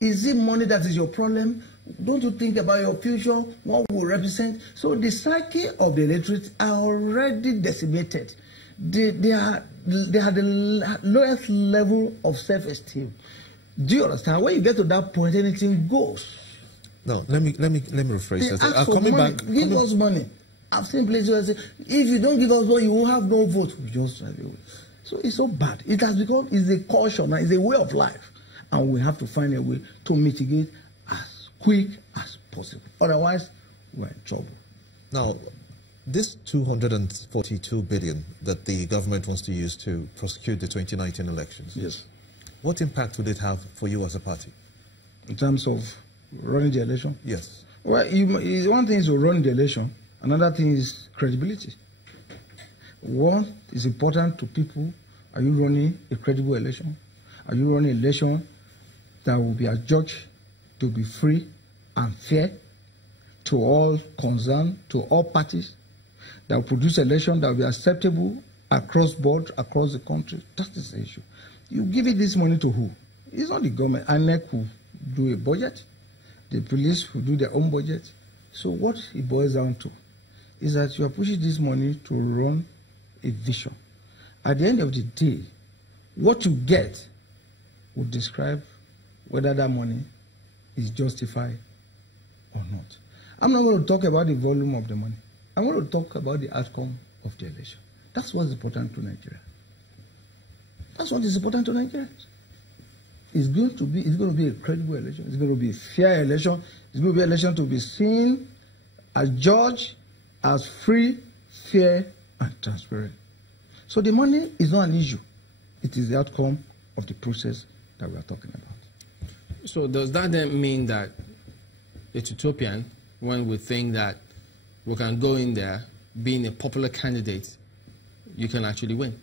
Is it money that is your problem? Don't you think about your future? What will represent? So the psyche of the electorate are already decimated. They are the lowest level of self-esteem. Do you understand? When you get to that point, anything goes. No, let me rephrase that. Ask for money. Give us money. I've seen places where they say, if you don't give us money, you will have no vote. We just drive away. So it's so bad. It has become, it's a culture now, it's a way of life. And we have to find a way to mitigate as quick as possible. Otherwise, we're in trouble. Now, this 242 billion that the government wants to use to prosecute the 2019 elections. Yes. What impact would it have for you as a party? In terms of running the election? Yes. Well, one thing is to run the election. Another thing is credibility. What is important to people? Are you running a credible election? Are you running an election that will be adjudged to be free and fair to all concerned, to all parties, that will produce an election that will be acceptable across board, across the country? That is the issue. You give it this money to who? It's not the government. INEC will do a budget. The police will do their own budget. So what it boils down to is that you are pushing this money to run a vision. At the end of the day, what you get will describe whether that money is justified or not. I'm not going to talk about the volume of the money. I'm going to talk about the outcome of the election. That's what's important to Nigeria. That's what is important to Nigeria. It's going to be a credible election. It's going to be a fair election. It's going to be an election to be seen as judged as free, fair, and transparent. So the money is not an issue. It is the outcome of the process that we are talking about. So does that then mean that it's utopian when we think that we can go in there, being a popular candidate, you can actually win?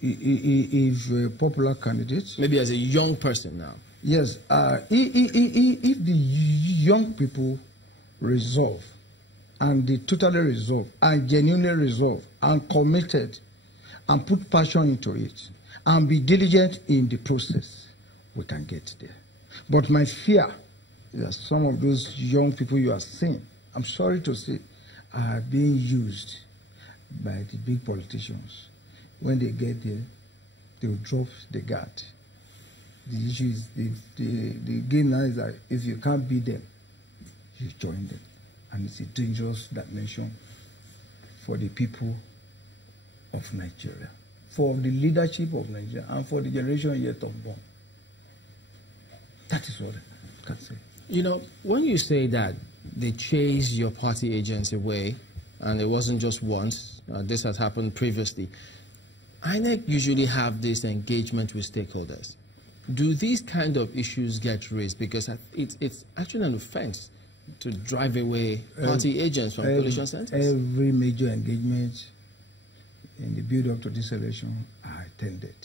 If a popular candidate... Maybe as a young person now. Yes. If the young people resolve, and they totally resolve, and genuinely resolve, and committed, and put passion into it, and be diligent in the process, we can get there. But my fear is that some of those young people you are seeing, I'm sorry to say, are being used by the big politicians. When they get there, they will drop the guard. The issue is, the game now is that if you can't beat them, you join them. And it's a dangerous dimension for the people of Nigeria, for the leadership of Nigeria, and for the generation yet unborn. That is what I can say. You know, when you say that they chase your party agents away, and it wasn't just once, this has happened previously, INEC usually have this engagement with stakeholders. Do these kind of issues get raised? Because it's actually an offense to drive away party agents from coalition centers. Every major engagement in the build-up to this election, I attended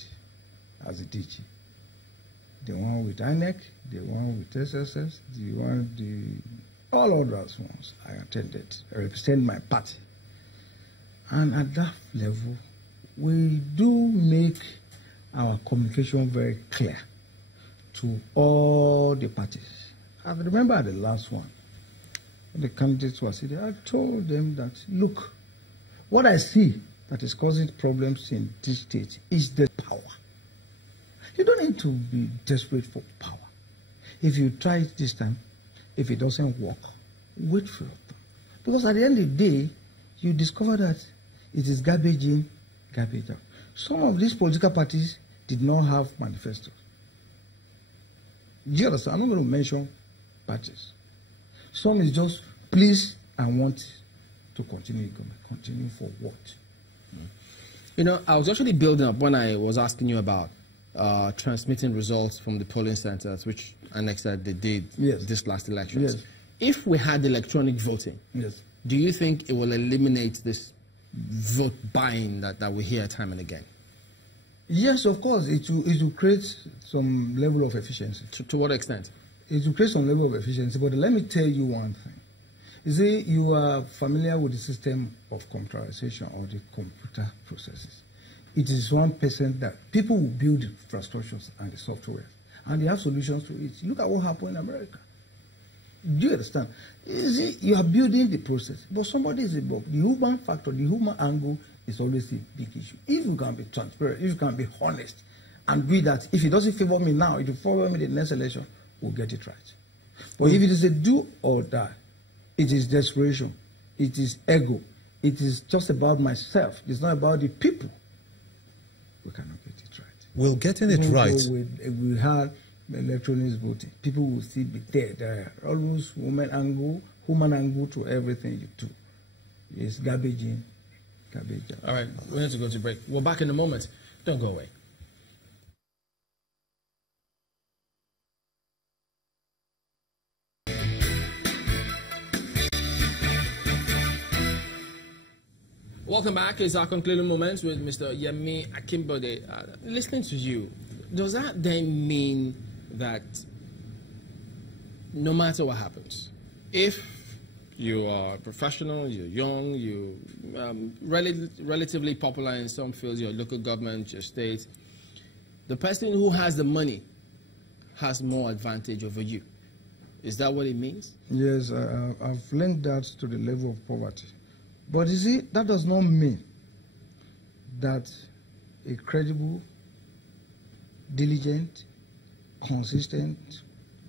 as a DG. The one with INEC, the one with SSS, all others ones I attended. I represent my party. And at that level, we do make our communication very clear to all the parties. I remember the last one, when the candidates were sitting, I told them that, look, what I see that is causing problems in this state is the power. You don't need to be desperate for power. If you try it this time, if it doesn't work, wait for it. Because at the end of the day, you discover that it is garbage in, garbage out. Some of these political parties did not have manifestos. Do you understand? I'm not going to mention parties. Some is just please and want to continue. Continue for what? You know, I was actually building up when I was asking you about transmitting results from the polling centers, which INEC said they did this last election. Yes. If we had electronic voting, do you think it will eliminate this vote buying that we hear time and again? Yes, of course. It will create some level of efficiency. To what extent? It will create some level of efficiency. But let me tell you one thing. You see, you are familiar with the system of computerization or the computer processes. It is 1% that people will build infrastructures and the software. and they have solutions to it. Look at what happened in America. Do you understand? You see, you are building the process, but somebody is involved. The human factor, the human angle is always a big issue. If you can be transparent, if you can be honest, and do that, if it doesn't favor me now, it will favor me in the next election, we'll get it right. But if it is a do or die, it is desperation, it is ego, it is just about myself, it's not about the people, we cannot get it right. We'll getting it right. We had electronic voting. People will still be there. There are always human angle to everything you do. It's garbage in, garbage out. All right, we need to go to break. We're back in a moment. Don't go away. Welcome back. It's our concluding moments with Mr. Yemi Akinbode. Listening to you, does that then mean that no matter what happens, if you are a professional, you're young, you're relatively popular in some fields, your local government, your state, the person who has the money has more advantage over you? Is that what it means? Yes, I've linked that to the level of poverty. But you see, that does not mean that a credible, diligent, consistent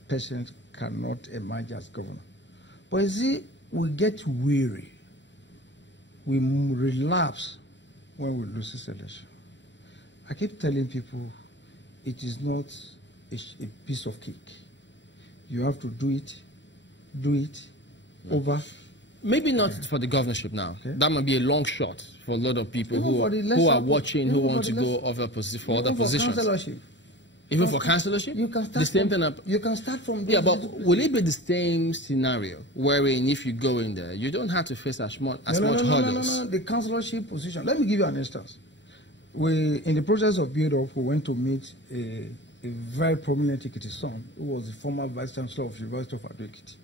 person cannot emerge as governor. But you see, we get weary. We relapse when we lose this election. I keep telling people it is not a piece of cake. You have to do it over. Maybe not for the governorship now. Okay. That might be a long shot for a lot of people who are watching, who want to go for other positions. Even for councillorship? You can start the same thing. You can start from there. Yeah, but will it be the same scenario wherein if you go in there, you don't have to face as much hurdles? No. The councillorship position. Let me give you an instance. In the process of build-up, we went to meet a very prominent Ekiti son who was the former vice chancellor of the University of Ado-Ekiti.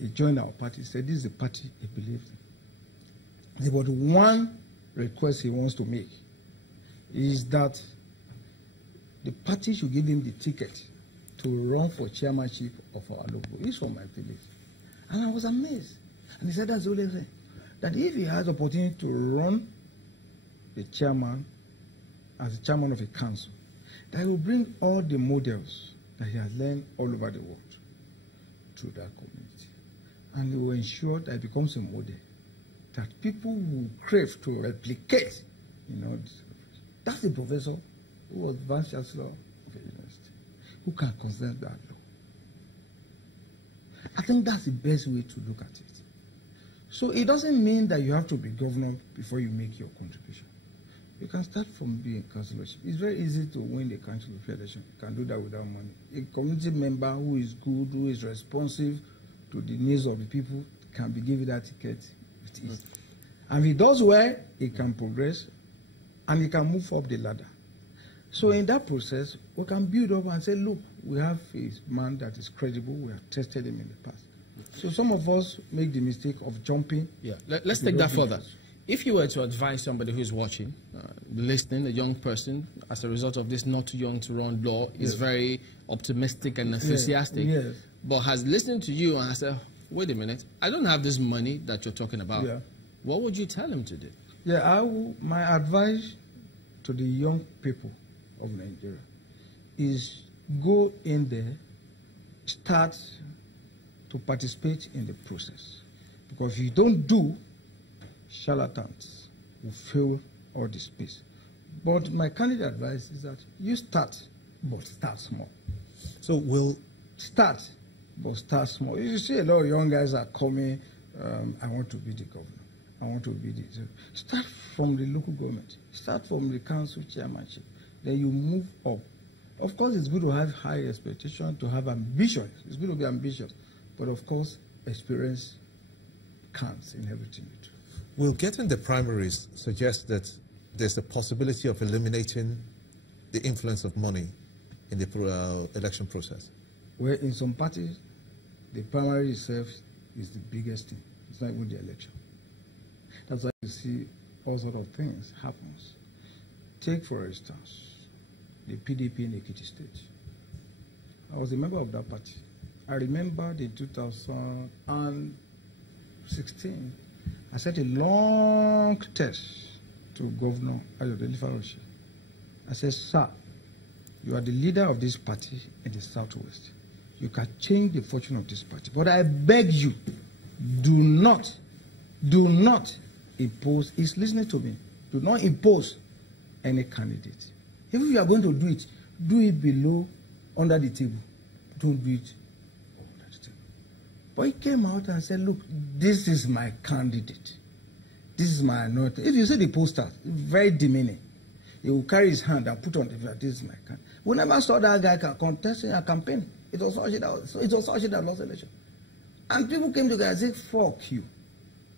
He joined our party. He said, this is the party he believed in. But one request he wants to make is that the party should give him the ticket to run for chairmanship of our local. He's from my village. And I was amazed. And he said, that's the only thing. That if he has the opportunity to run the chairman as the chairman of a council, that he will bring all the models that he has learned all over the world to that community. And he will ensure that it becomes a model that people will crave to replicate. That's the professor who was vice chancellor of the university, who can consent that law. I think that's the best way to look at it. So it doesn't mean that you have to be governor before you make your contribution. You can start from being councillorship. It's very easy to win the councillorship election. You can do that without money. A community member who is good, who is responsive to the needs of the people can be given that ticket with ease. And if he does well, he can progress and he can move up the ladder. So in that process, we can build up and say, look, we have a man that is credible. We have tested him in the past. So some of us make the mistake of jumping. Yeah, let's take that further. If you were to advise somebody who's watching, listening, a young person, as a result of this not too young to run law, is very optimistic and enthusiastic, but has listened to you and has said, wait a minute, I don't have this money that you're talking about. What would you tell him to do? My advice to the young people of Nigeria is go in there, start to participate in the process. Because if you don't do, charlatans will fill all the space. But my candid advice is that you start, but start small. So we'll start, but start small. You see a lot of young guys are coming, I want to be the governor. I want to be the... Start from the local government. Start from the council chairmanship. Then you move up. Of course, it's good to have high expectation, to have ambition. It's good to be ambitious. But of course, experience counts in everything you do. Will getting the primaries suggest that there's a possibility of eliminating the influence of money in the election process? Well, in some parties, the primary itself is the biggest thing. It's not even the election. That's why you see all sorts of things happen. Take, for instance, the PDP in Ekiti State. I was a member of that party. I remember in 2016, I sent a long text to Governor Electoral. I said, sir, you are the leader of this party in the Southwest. You can change the fortune of this party. But I beg you, do not impose. He's listening to me. Do not impose any candidate. If you are going to do it below, under the table. Don't do it under the table. But he came out and said, look, this is my candidate. This is my anointing. If you see the poster, very demeaning. He will carry his hand and put on the flag, this is my candidate. We never saw that guy contesting a campaign. It was Oshie that lost the election. And people came together and said, fuck you.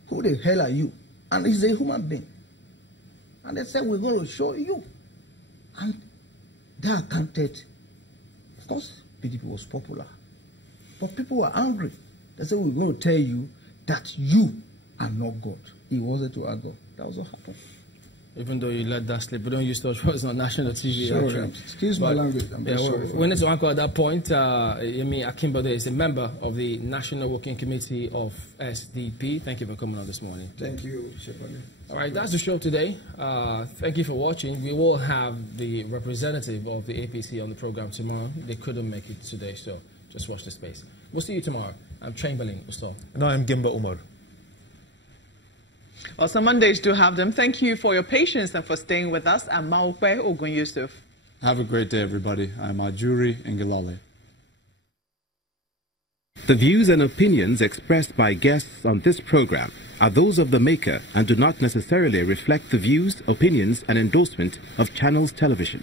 Who the hell are you? And he's a human being. And they said, we're going to show you. And they are counted. Of course, PDP was popular. But people were angry. They said, we're going to tell you that you are not God. He wasn't to our God. That was what happened. Even though you let that slip, we don't use those words on national TV. Sorry, excuse my language. I'm just sorry. We need to anchor at that point. Akinbode is a member of the National Working Committee of SDP. Thank you for coming on this morning. Thank you, Shepard. All right, that's the show today. Thank you for watching. We will have the representative of the APC on the program tomorrow. They couldn't make it today, so just watch the space. We'll see you tomorrow. I'm Chamberlain Ustall. And I'm Gimba Umar. Well, some Mondays do have them. Thank you for your patience and for staying with us. I'm Maukwe Ogun Yusuf. Have a great day, everybody. I'm Ajuri Ngilale. The views and opinions expressed by guests on this program are those of the maker and do not necessarily reflect the views, opinions, and endorsement of Channels Television.